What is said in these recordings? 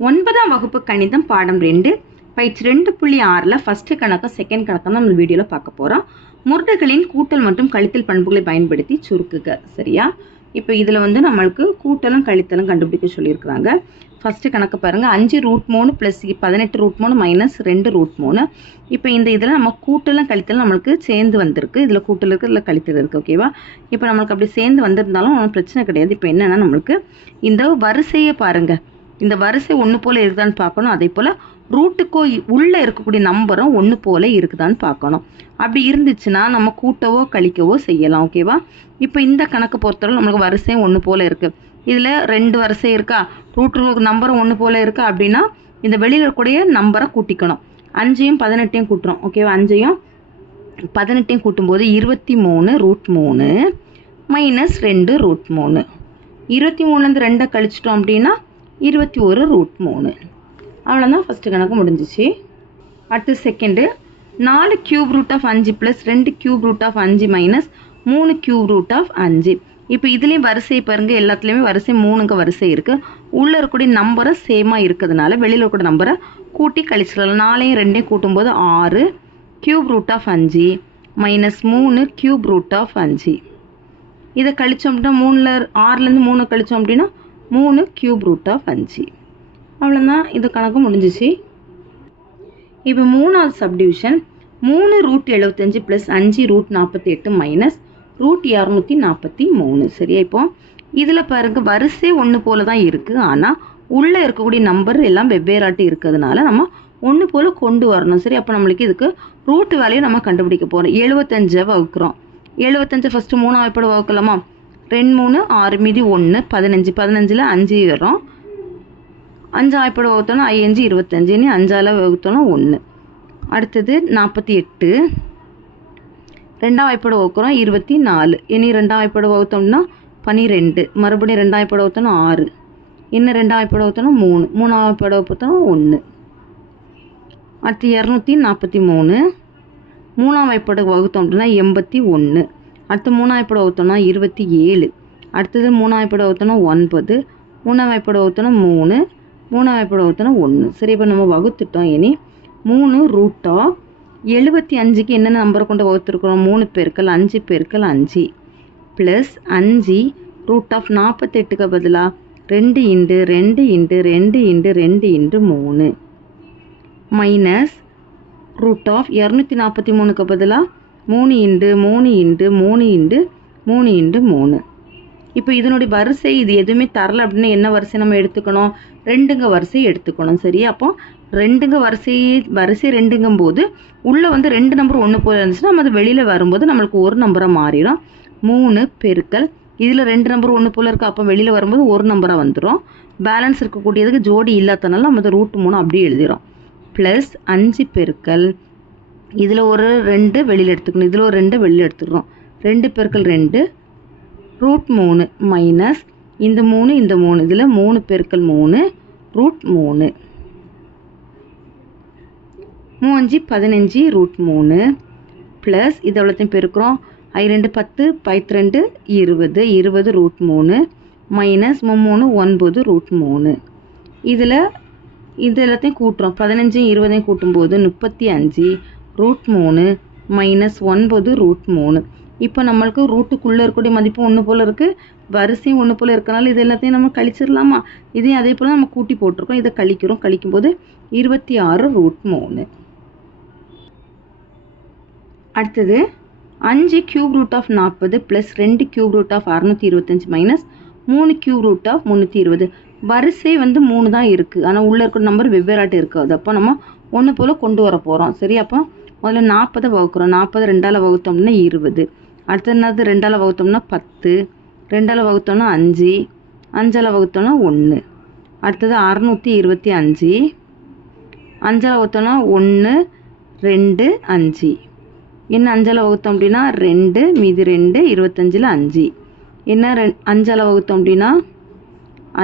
ஒன்பதாம் வகுப்பு கணிதம் பாடம் ரெண்டு பயிற்சி ரெண்டு புள்ளி ஆறில் ஃபஸ்ட்டு கணக்கும் செகண்ட் கணக்கும் நம்ம வீடியோவில் பார்க்க போகிறோம் முருடுகளின் கூட்டல் மற்றும் கழித்தல் பண்புகளை பயன்படுத்தி சுருக்குக. சரியா? இப்போ இதில் வந்து நம்மளுக்கு கூட்டலும் கழித்தலும் கண்டுபிடிக்க சொல்லியிருக்கிறாங்க. ஃபஸ்ட்டு கணக்கு பாருங்கள் அஞ்சு ரூட் மூணு ப்ளஸ் பதினெட்டு ரூட் மூணு மைனஸ் ரெண்டு ரூட் மூணு. இப்போ இந்த இதில் நம்ம கூட்டலும் கழித்தலும் நம்மளுக்கு சேர்ந்து வந்திருக்கு. இதில் கூட்டல் இருக்குது இதில் கழித்தல் இருக்குது ஓகேவா இப்போ நம்மளுக்கு அப்படி சேர்ந்து வந்திருந்தாலும் ஒன்றும் பிரச்சனை கிடையாது. இப்போ என்னென்னா நம்மளுக்கு இந்த வரிசையை பாருங்கள் இந்த வரிசை ஒன்று போல் இருக்குதான்னு பார்க்கணும். அதே போல் ரூட்டுக்கோ உள்ளே இருக்கக்கூடிய நம்பரும் ஒன்று போல் இருக்குதான்னு பார்க்கணும். அப்படி இருந்துச்சுன்னா நம்ம கூட்டவோ கழிக்கவோ செய்யலாம் ஓகேவா இப்போ இந்த கணக்கு பொறுத்தவரை நம்மளுக்கு வரிசையும் ஒன்று போல் இருக்குது இதில் ரெண்டு வரிசை இருக்கா? ரூட்டு நம்பரும் ஒன்று போல் இருக்கா? அப்படின்னா இந்த வெளியில் இருக்கக்கூடிய நம்பரை கூட்டிக்கணும். அஞ்சையும் பதினெட்டையும் கூட்டுறோம் ஓகேவா அஞ்சையும் பதினெட்டையும் கூட்டும்போது இருபத்தி மூணு ரூட் மூணு மைனஸ் ரெண்டு ரூட் மூணு. இருபத்தி மூணுலேருந்து ரெண்டை கழிச்சிட்டோம் அப்படின்னா இருபத்தி ஒரு ரூட் மூணு. அவ்வளோதான் ஃபஸ்ட்டு கணக்கு முடிஞ்சிச்சு. அடுத்து செகண்டு நாலு க்யூப் ரூட் ஆஃப் அஞ்சு ப்ளஸ் ரெண்டு கியூப் ரூட் ஆஃப் அஞ்சு மைனஸ் மூணு க்யூப் ரூட் ஆஃப் அஞ்சு. இப்போ இதுலேயும் வரிசை பாருங்கள் எல்லாத்துலேயுமே வரிசை மூணுங்க வரிசை இருக்குது உள்ளே இருக்கக்கூடிய நம்பரை சேமாக இருக்கிறதுனால வெளியில் இருக்கக்கூடிய நம்பரை கூட்டி கழிச்சிடலாம். நாலையும் ரெண்டையும் கூட்டும்போது ஆறு க்யூப் ரூட் ஆஃப் அஞ்சு மைனஸ் மூணு க்யூப் ரூட் ஆஃப் அஞ்சு. இதை கழிச்சோம் அப்படின்னா மூணில் ஆறுலேருந்து மூணு கழிச்சோம் அப்படின்னா மூணு கியூப் ரூட் ஆஃப் அஞ்சு. அவ்வளோதான் இது கணக்கு முடிஞ்சிச்சு. இப்போ மூணாவது சப்டிவிஷன் மூணு ரூட் எழுபத்தஞ்சு ப்ளஸ் அஞ்சு ரூட் நாற்பத்தி எட்டு மைனஸ் ரூட் இரநூத்தி நாற்பத்தி மூணு. சரியா இப்போ? இதில் பாருங்க வரிசை ஒன்று போல தான் இருக்குது ஆனால் உள்ளே இருக்கக்கூடிய நம்பர் எல்லாம் வெவ்வேறாட்டி இருக்கிறதுனால நம்ம ஒன்று போல் கொண்டு வரணும். சரி அப்போ நம்மளுக்கு இதுக்கு ரூட் வேலையை நம்ம கண்டுபிடிக்க போகிறோம் எழுபத்தஞ்சை வகுக்கிறோம். எழுபத்தஞ்சு ஃபஸ்ட்டு மூணாவது எப்படி வகுக்கலாமா? ரெண்டு மூணு ஆறு மீதி ஒன்று பதினஞ்சு. பதினஞ்சில் அஞ்சு வரும் அஞ்சு ஆய்ப்பட வகுத்தோன்னா ஐயஞ்சு இருபத்தஞ்சு. இனி அஞ்சால் வகுத்தோன்னா ஒன்று அடுத்தது நாற்பத்தி எட்டு. ரெண்டாம் வாய்ப்பட வகுக்கிறோம் இருபத்தி நாலு. இனி ரெண்டாம் வாய்ப்பட வகுத்தோம்னா பன்னிரெண்டு மறுபடியும் ரெண்டாம் வாய்ப்பட வகுத்தோன்னா ஆறு. இன்னும் ரெண்டாம் வாய்ப்பட வகுத்தோன்னா மூணு. மூணாம் வாய்ப்பட வகுத்தோன்னா ஒன்று அடுத்து இரநூத்தி நாற்பத்தி மூணு. மூணாம் வாய்ப்பட வகுத்தோம் அப்படின்னா எண்பத்தி ஒன்று அடுத்து மூணாவது வாய்ப்பாடு வகுத்தோம்னா இருபத்தி ஏழு. அடுத்தது மூணாம் வாய்ப்பாடு ஒன்பது. மூணாம் வாய்ப்பாடு வகுத்தோன்னா மூணு. மூணாம் வாய்ப்பாடு ஒன்று சரி இப்போ நம்ம வகுத்துட்டோம் இனி. மூணு ரூட்டா எழுபத்தி அஞ்சுக்கு என்னென்ன நம்பர் கொண்டு வகுத்துருக்குறோம்? மூணு பெருக்கல் அஞ்சு பெருக்கல் அஞ்சு. ப்ளஸ் அஞ்சு ரூட் ஆஃப் நாற்பத்தெட்டுக்கு பதிலாக ரெண்டு இண்டு ரெண்டு இண்டு ரெண்டு இண்டு ரெண்டு இண்டு மூணு. மைனஸ் ரூட் ஆஃப் இரநூத்தி நாற்பத்தி மூணுக்கு பதிலாக மூணு இண்டு மூணு இண்டு மூணு இண்டு மூணு இண்டு மூணு. இப்போ இதனுடைய வரிசை இது எதுவுமே தரல அப்படின்னு என்ன வரிசை நம்ம எடுத்துக்கணும்? ரெண்டுங்க வரிசை எடுத்துக்கணும் சரி அப்போ ரெண்டுங்க வரிசை வரிசை ரெண்டுங்கும் போது உள்ளே வந்து ரெண்டு நம்பர் ஒன்று போல இருந்துச்சுன்னா நம்ம அது வெளியில் வரும்போது நம்மளுக்கு ஒரு நம்பராக மாறிடும். மூணு பெருக்கல். இதில் ரெண்டு நம்பர் ஒன்று போல் இருக்குது அப்போ வெளியில் வரும்போது ஒரு நம்பராக வந்துடும் பேலன்ஸ் இருக்கக்கூடியதுக்கு ஜோடி இல்லாதனால நம்ம அதை ரூட் மூணு அப்படியே எழுதிடும் ப்ளஸ் அஞ்சு பெருக்கல். இதில் ஒரு ரெண்டு வெளியில் எடுத்துக்கணும். இதில் ஒரு ரெண்டு வெளியில் எடுத்துக்கிறோம் ரெண்டு பெருக்கள் ரெண்டு ரூட் மூணு மைனஸ் இந்த மூணு இந்த மூணு. இதில் மூணு பெருக்கள் மூணு ரூட் மூணு. மூவஞ்சு பதினஞ்சு ரூட் மூணு. ப்ளஸ் இது எவ்வளோத்தையும் பெருக்கிறோம்? ஐ ரெண்டு பத்து பைத்து ரெண்டு இருபது. இருபது ரூட் மூணு. மைனஸ் மூணு ஒன்பது ரூட் மூணு. இதில் இது எல்லாத்தையும் கூட்டுறோம். பதினஞ்சையும் இருபதையும் கூட்டும்போது முப்பத்தி அஞ்சு. ரூட் மூணு மைனஸ் ஒன்பது ரூட் மூணு. இப்போ நம்மளுக்கு ரூட்டுக்குள்ளே இருக்கக்கூடிய மதிப்பு ஒன்று போல் இருக்குது வரிசையும் ஒன்று போல் இருக்கனால இது எல்லாத்தையும் நம்ம கழிச்சிடலாமா? இதையும் அதே போல் நம்ம கூட்டி போட்டிருக்கோம். இதை கழிக்கிறோம். கழிக்கும்போது இருபத்தி ஆறு ரூட் மூணு. அடுத்தது அஞ்சு கியூப் ரூட் ஆஃப் நாற்பது ப்ளஸ் ரெண்டு கியூப் ரூட் ஆஃப் அறநூற்றி இருபத்தஞ்சி மைனஸ் மூணு கியூப் ரூட் ஆஃப் முந்நூற்றி இருபது. வரிசை வந்து மூணு தான் இருக்குது ஆனால் உள்ளே இருக்கிற நம்பர் வெவ்வேறாட்டு இருக்காது அப்போ நம்ம ஒன்று போல் கொண்டு வர போகிறோம் சரி அப்போ முதல்ல நாற்பதை வகுக்கிறோம். நாற்பது ரெண்டால் வகுத்தோம்னா இருபது. அடுத்தது என்னது? ரெண்டால் வகுத்தோம்னா பத்து. ரெண்டால் வகுத்தோம்னா அஞ்சு. அஞ்சால் வகுத்தோம்னா ஒன்று அடுத்தது அறநூற்றி இருபத்தி அஞ்சு. அஞ்சால் வகுத்தோம்னா ஒன்று ரெண்டு அஞ்சு. என்ன அஞ்சால் வகுத்தோம் அப்படின்னா ரெண்டு மீதி ரெண்டு இருபத்தஞ்சில் அஞ்சு. என்ன ரெ அஞ்சால் வகுத்தோம் அப்படின்னா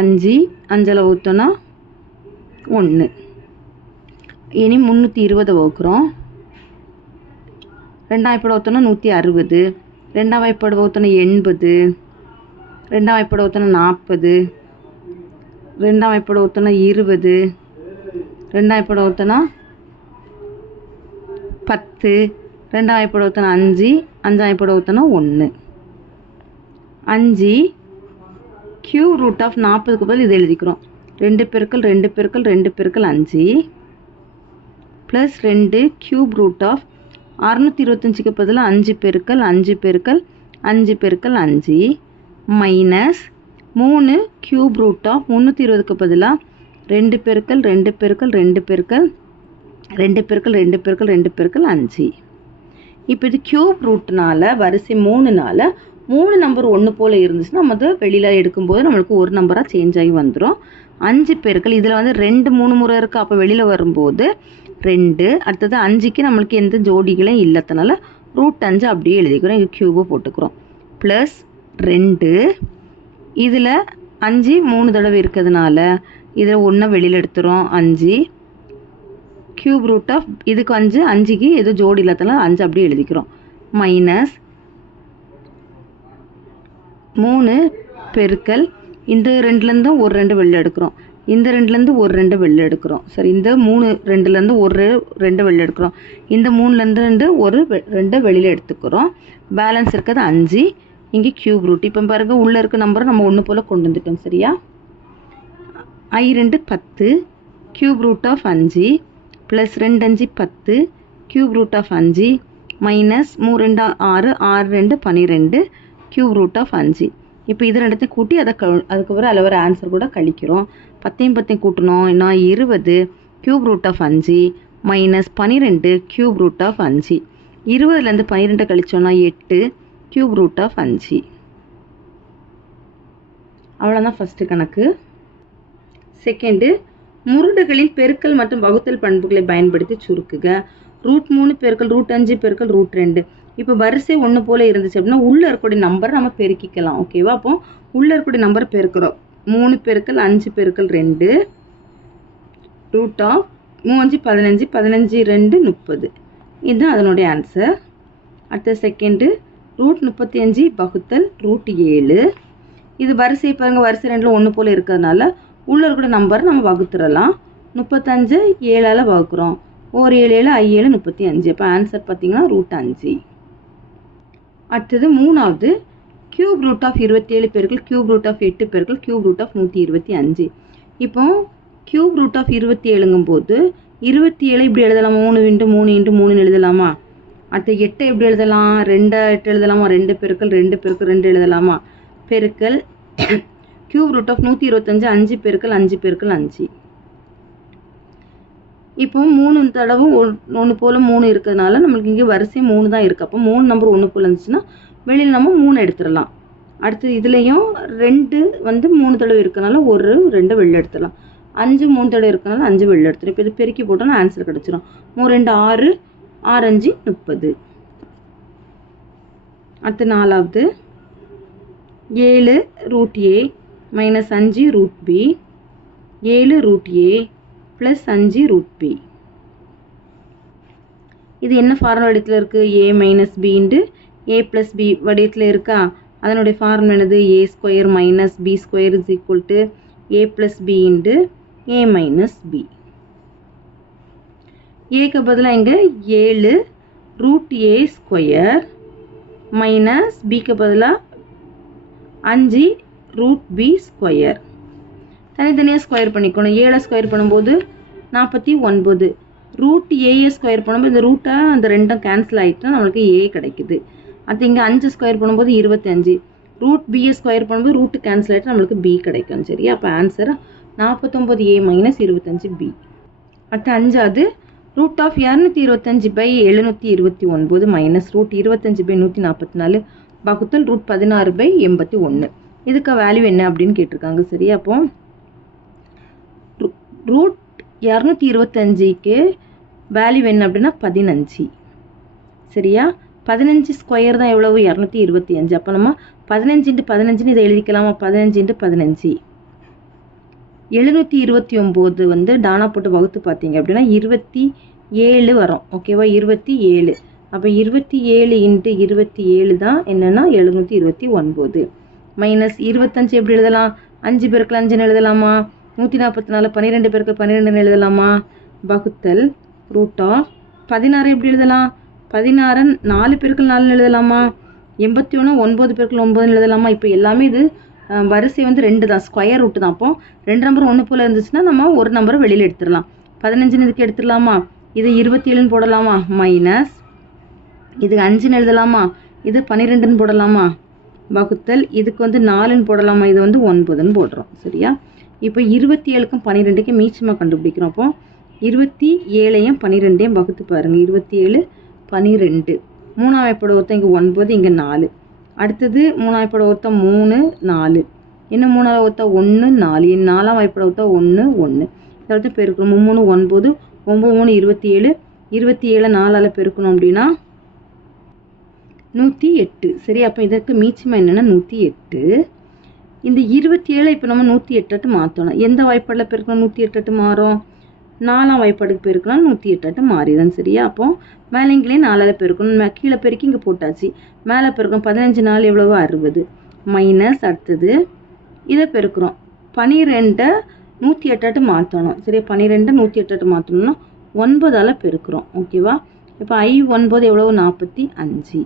அஞ்சு. அஞ்சால் வகுத்தோம்னா ஒன்று இனி முந்நூற்றி இருபதை வகுக்கிறோம். ரெண்டாம் வாய்ப்பாடு வகுத்தோன்னா நூற்றி அறுபது ரெண்டாம் வாய்ப்பாடு ஒருத்தனை எண்பது ரெண்டாம் வாய்ப்பாடு ஒருத்தனை நாற்பது ரெண்டாம் வாய்ப்பாடு ஒருத்தனை இருபது ரெண்டாம் வாய்ப்பாடு ஒருத்தனா பத்து ரெண்டாம் வாய்ப்பாடு ஒருத்தனை அஞ்சு அஞ்சாம் வாய்ப்பாடு ஒருத்தனை ஒன்று அஞ்சு கியூ ரூட் ஆஃப் நாற்பதுக்கு பதில் இது எழுதிக்கிறோம். ரெண்டு பெருக்கள் ரெண்டு பெருக்கள் ரெண்டு பெருக்கள் அஞ்சு ப்ளஸ் ரெண்டு கியூப் ரூட் ஆஃப் அறுநூற்றி இருபத்தஞ்சுக்கு பதிலாக அஞ்சு பெருக்கல் அஞ்சு பெருக்கல் அஞ்சு பெருக்கல் அஞ்சு. மைனஸ் மூணு கியூப் ரூட் ஆஃப் முந்நூற்றி இருபதுக்கு பதிலாக ரெண்டு பெருக்கல் ரெண்டு பெருக்கல் ரெண்டு பெருக்கல் ரெண்டு பெருக்கல் ரெண்டு பெருக்கல் ரெண்டு பெருக்கல் அஞ்சு. இப்போ இது கியூப் ரூட்னால வரிசை மூணுனால மூணு நம்பர் ஒன்று போல் இருந்துச்சுன்னா நம்ம வந்து வெளியில் எடுக்கும்போது நம்மளுக்கு ஒரு நம்பராக சேஞ்ச் ஆகி வந்துடும் அஞ்சு பெருக்கள் இதில் வந்து ரெண்டு மூணு முறை இருக்குது அப்போ வெளியில் வரும்போது ரெண்டு அடுத்தது அஞ்சுக்கு நம்மளுக்கு எந்த ஜோடிகளும் இல்லாதனால ரூட் அஞ்சு அப்படியே எழுதிக்கிறோம். இங்கே க்யூபை போட்டுக்கிறோம். ப்ளஸ் ரெண்டு இதில் அஞ்சு மூணு தடவை இருக்கிறதுனால இதில் ஒன்றை வெளியில் எடுத்துகிறோம் அஞ்சு க்யூப் ரூட் ஆஃப் இதுக்கு அஞ்சு அஞ்சுக்கு எதுவும் ஜோடி இல்லாதனால அஞ்சு அப்படியே எழுதிக்கிறோம். மைனஸ் மூணு பெருக்கல் இந்த ரெண்டுலேருந்தும் ஒரு ரெண்டு வெளில எடுக்கிறோம். இந்த ரெண்டுலேருந்து ஒரு ரெண்டு வெளில எடுக்கிறோம். சரி இந்த மூணு ரெண்டுலேருந்து ஒரு ரெண்டு வெளில எடுக்கிறோம். இந்த மூணுலேருந்து ரெண்டு ஒரு வெ- வெளியில் எடுத்துக்கிறோம். பேலன்ஸ் இருக்கிறது அஞ்சு. இங்கே கியூப் ரூட் இப்போ பாருங்கள் உள்ளே இருக்க நம்பரை நம்ம ஒன்று போல் கொண்டு வந்துட்டோம் சரியா? ஐ ரெண்டு பத்து கியூப் ரூட் ஆஃப் அஞ்சு ப்ளஸ் ரெண்டு அஞ்சு பத்து கியூப் ரூட் ஆஃப் அஞ்சு மைனஸ் மூ ரெண்டு ஆறு ஆறு ரெண்டு பன்னிரெண்டு கியூப் ரூட் ஆஃப் அஞ்சு. இப்போ இது ரெண்டுத்தையும் கூட்டி அதை க அதுக்கப்புறம் அதில் வர ஆன்சர் கூட கழிக்கிறோம். பத்தையும் பத்தையும் கூட்டணும். இன்னும் இருபது. கியூப் ரூட் ஆஃப் அஞ்சு மைனஸ் பன்னிரெண்டு கியூப் ரூட் ஆஃப் அஞ்சு. இருபதுலேருந்து பன்னிரெண்டு கழிச்சோன்னா எட்டு கியூப் ரூட் ஆஃப் அஞ்சு. அவ்வளோதான் ஃபஸ்ட்டு கணக்கு. செகண்டு முருடுகளின் பெருக்கல் மற்றும் வகுத்தல் பண்புகளை பயன்படுத்தி சுருக்குக. ரூட் மூணு பெருக்கல் ரூட் அஞ்சு பெருக்கல் ரூட் ரெண்டு. இப்போ வரிசை ஒன்று போல இருந்துச்சு அப்படின்னா உள்ள இருக்கக்கூடிய நம்பரை நம்ம பெருக்கிக்கலாம். ஓகேவா அப்போ உள்ள இருக்கக்கூடிய நம்பர் பெருக்கிறோம். மூணு பெருக்கல் அஞ்சு பெருக்கல் ரெண்டு. ரூட் ஆஃப் மூவஞ்சு பதினஞ்சு பதினஞ்சு ரெண்டு முப்பது. இதுதான் அதனுடைய ஆன்சர் அடுத்த செகண்டு ரூட் முப்பத்தி அஞ்சு பகுத்தல் ரூட் ஏழு. இது வரிசை பாருங்கள் வரிசை ரெண்டில் ஒன்று போல் இருக்கிறதுனால உள்ள இருக்கிற நம்பர் நம்ம வகுத்துறலாம் முப்பத்தஞ்சு ஏழால் வகுக்கிறோம். ஒரு ஏழு ஏழு ஐ ஏழு முப்பத்தி அஞ்சு இப்போ ஆன்சர் பார்த்தீங்கன்னா ரூட் அஞ்சு. அடுத்தது மூணாவது கியூப் ரூட் ஆஃப் இருபத்தேழு பேர்கள் கியூப் ரூட் ஆஃப் எட்டு பெருக்கள் கியூப் ரூட் ஆஃப் நூற்றி இருபத்தி அஞ்சு. இப்போ கியூப் ரூட் ஆஃப் இருபத்தி ஏழுங்கும் போது இருபத்தி ஏழு இப்படி எழுதலாம்? மூணு இன்ட்டு மூணு இன்ட்டு மூணுன்னு எழுதலாமா? அடுத்து எட்டை எப்படி எழுதலாம்? ரெண்டா எட்டு எழுதலாமா? ரெண்டு பெருக்கள் ரெண்டு பெருக்கள் ரெண்டு எழுதலாமா? பெருக்கள் கியூப் ரூட் ஆஃப் நூற்றி இருபத்தஞ்சு அஞ்சு பெருக்கள் அஞ்சு பெருக்கள் அஞ்சு. இப்போ மூணு தடவை ஒன்று போல் மூணு இருக்கிறதுனால நம்மளுக்கு இங்கே வரிசை மூணு தான் இருக்குது அப்போ மூணு நம்பர் ஒன்று போல் இருந்துச்சுன்னா வெளியில் நம்ம மூணு எடுத்துடலாம். அடுத்து இதுலேயும் ரெண்டு வந்து மூணு தடவை இருக்கனால ஒரு ரெண்டு வெளில எடுத்துடலாம். அஞ்சு மூணு தடவை இருக்கனால அஞ்சு வெளில எடுத்துடும் இப்போ இது பெருக்கி போட்டோம்னா ஆன்சர் கிடச்சிரும். மூணு ரெண்டு ஆறு ஆறு அஞ்சு முப்பது. அடுத்து நாலாவது. ஏழு ரூட் ஏ மைனஸ் அஞ்சு ரூட் பி ஏழு ரூட் ஏ ப்ளஸ் அஞ்சு ரூட் பி இது என்ன ஃபார்முலா வடிவத்தில் இருக்குது A minus B into A plus B வடிவத்தில் இருக்கா? அதனுடைய ஃபார்முலா என்னது? A square minus B square is equal to A plus B into A minus B ஏக்கு பதிலாக இங்கே ஏழு ரூட் ஏ ஸ்கொயர் மைனஸ் பிக்கு பதிலாக அஞ்சு ரூட் பி ஸ்கொயர் தனித்தனியாக ஸ்கொயர் பண்ணிக்கணும். ஏழை ஸ்கொயர் பண்ணும்போது நாற்பத்தி ஒன்பது. ரூட் ஏஏ ஸ்கொயர் பண்ணும்போது இந்த ரூட்டை அந்த ரெண்டும் கேன்சல் ஆகிட்டுனா நம்மளுக்கு ஏ கிடைக்குது. அது இங்கே அஞ்சு ஸ்கொயர் பண்ணும்போது இருபத்தஞ்சு. ரூட் பிஏ ஸ்கொயர் பண்ணும்போது ரூட்டு கேன்சல் ஆகிட்டு நம்மளுக்கு பி கிடைக்கும். சரி அப்போ ஆன்சர் நாற்பத்தொம்பது ஏ மைனஸ் இருபத்தஞ்சு பி அடுத்து அஞ்சாவது ரூட் ஆஃப் இரநூத்தி இருபத்தஞ்சு பை எழுநூற்றி இருபத்தி ஒன்பது மைனஸ் ரூட் இருபத்தஞ்சு பை நூற்றி நாற்பத்தி நாலு பகுத்தல் ரூட் பதினாறு பை எண்பத்தி ஒன்று இதுக்கு வேல்யூ என்ன அப்படின்னு கேட்டிருக்காங்க. சரி அப்போ ரூட் இரநூத்தி இருபத்தஞ்சிக்கு வேல்யூ என்ன அப்படின்னா பதினஞ்சு. சரியா? பதினஞ்சு ஸ்கொயர் தான் எவ்வளவு? இரநூத்தி இருபத்தி அஞ்சு அப்போ நம்ம பதினஞ்சு இன்ட்டு பதினஞ்சுன்னு இதை எழுதிக்கலாமா? பதினஞ்சு இன்ட்டு பதினஞ்சு. எழுநூற்றி இருபத்தி ஒம்பது வந்து டானா போட்டு வகுத்து பார்த்தீங்க அப்படின்னா இருபத்தி ஏழு வரும். ஓகேவா இருபத்தி ஏழு. அப்போ இருபத்தி ஏழு இன்ட்டு இருபத்தி ஏழு தான் என்னென்னா எழுநூற்றி இருபத்தி ஒன்பது மைனஸ் இருபத்தஞ்சு எப்படி எழுதலாம்? அஞ்சு பேருக்குள்ள அஞ்சுன்னு எழுதலாமா? நூற்றி நாற்பத்தி நாலு பன்னிரெண்டு பேருக்கு பன்னிரெண்டுன்னு எழுதலாமா? வகுத்தல் ரூட் ஆஃப் பதினாறு எப்படி எழுதலாம்? பதினாறு நாலு பேருக்கு நாலுன்னு எழுதலாமா? எண்பத்தி ஒன்று ஒன்பது பேருக்கு ஒன்பதுன்னு எழுதலாமா? இப்போ எல்லாமே இது அஹ், வரிசை வந்து ரெண்டு தான் ஸ்கொயர் ரூட்டு தான். அப்போ ரெண்டு நம்பர் ஒன்று போல் இருந்துச்சுன்னா நம்ம ஒரு நம்பரை வெளியில் எடுத்துடலாம். பதினஞ்சுன்னு இதுக்கு எடுத்துடலாமா? இது இருபத்தி ஏழுன்னு போடலாமா? மைனஸ் இது அஞ்சுன்னு எழுதலாமா? இது பன்னிரெண்டுன்னு போடலாமா? வகுத்தல் இதுக்கு வந்து நாலுன்னு போடலாமா? இது வந்து ஒன்பதுன்னு போடுறோம். சரியா? இப்போ இருபத்தி ஏழுக்கும் பன்னிரெண்டுக்கும் மீச்சமாக கண்டுபிடிக்கிறோம். அப்போ இருபத்தி ஏழையும் பன்னிரெண்டையும் வகுத்து பாருங்கள் இருபத்தி ஏழு பன்னிரெண்டு. மூணாம் வாய்ப்பட ஒருத்தன் இங்கே ஒன்பது இங்கே நாலு. அடுத்தது மூணாம் வாய்ப்பட ஒருத்தன் மூணு நாலு. இன்னும் மூணாவது ஒருத்த ஒன்று நாலு? இனி நாலாம் வாய்ப்பட ஒருத்த ஒன்று ஒன்று இதை பெருக்கணும். மூணு ஒன்பது ஒம்பது மூணு இருபத்தி ஏழு இருபத்தி ஏழு நாலால் பெருக்கணும் அப்படின்னா நூற்றி எட்டு. சரி அப்போ இதற்கு மீச்சமாக என்னென்னா நூற்றி எட்டு. இந்த இருபத்தி ஏழை இப்போ நம்ம நூற்றி எட்டு மாற்றணும் எந்த வாய்ப்பாடில் பெருக்கணும்? நூற்றி எட்டு மாறும். நாலாம் வாய்ப்பாடுக்கு பெருக்கலாம் நூற்றி எட்டு மாறிடும் சரியா? அப்போ மேலேங்களே நாலால் பெருக்கணும். கீழே பெருக்கி இங்கே போட்டாச்சு. மேலே பெருக்கணும் பதினஞ்சு நாள் எவ்வளவு? அறுபது. மைனஸ் அடுத்தது இதை பெருக்கிறோம். பனிரெண்டை நூற்றி எட்டாட்டு மாற்றணும் சரியா? பனிரெண்டை நூற்றி எட்டாட்டு மாற்றணும்னா ஒன்பதால் பெருக்கிறோம். ஓகேவா இப்போ ஐ ஒன்பது எவ்வளவு? நாற்பத்தி அஞ்சு.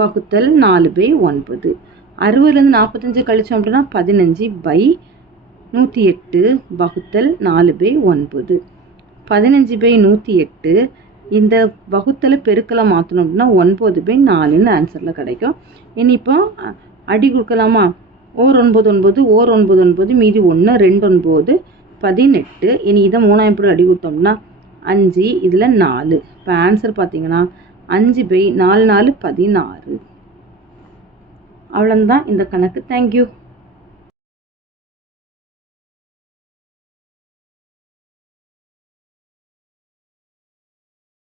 வகுத்தல் நாலு பை ஒன்பது. அறுபதுலேருந்து நாற்பத்தஞ்சு கழிச்சோம் அப்படின்னா பதினஞ்சு பை நூற்றி எட்டு வகுத்தல் நாலு பை ஒன்பது. பதினஞ்சு பை நூற்றி எட்டு இந்த வகுத்தலை பெருக்கலை மாற்றணும் அப்படின்னா ஒன்பது பை நாலுன்னு ஆன்சரில் கிடைக்கும். இனி இப்போ அடி கொடுக்கலாமா? ஓர் ஒன்பது ஒன்பது ஓர் ஒன்பது ஒன்பது மீதி ஒன்று ரெண்டு ஒன்பது பதினெட்டு. இனி இதை மூணாம் எப்படி அடி கொடுத்தோம்னா அஞ்சு இதில் நாலு. இப்போ ஆன்சர் பார்த்தீங்கன்னா அஞ்சு பை நாலு நாலு பதினாறு. அவ்வளோதான் இந்த கணக்கு. தேங்க்யூ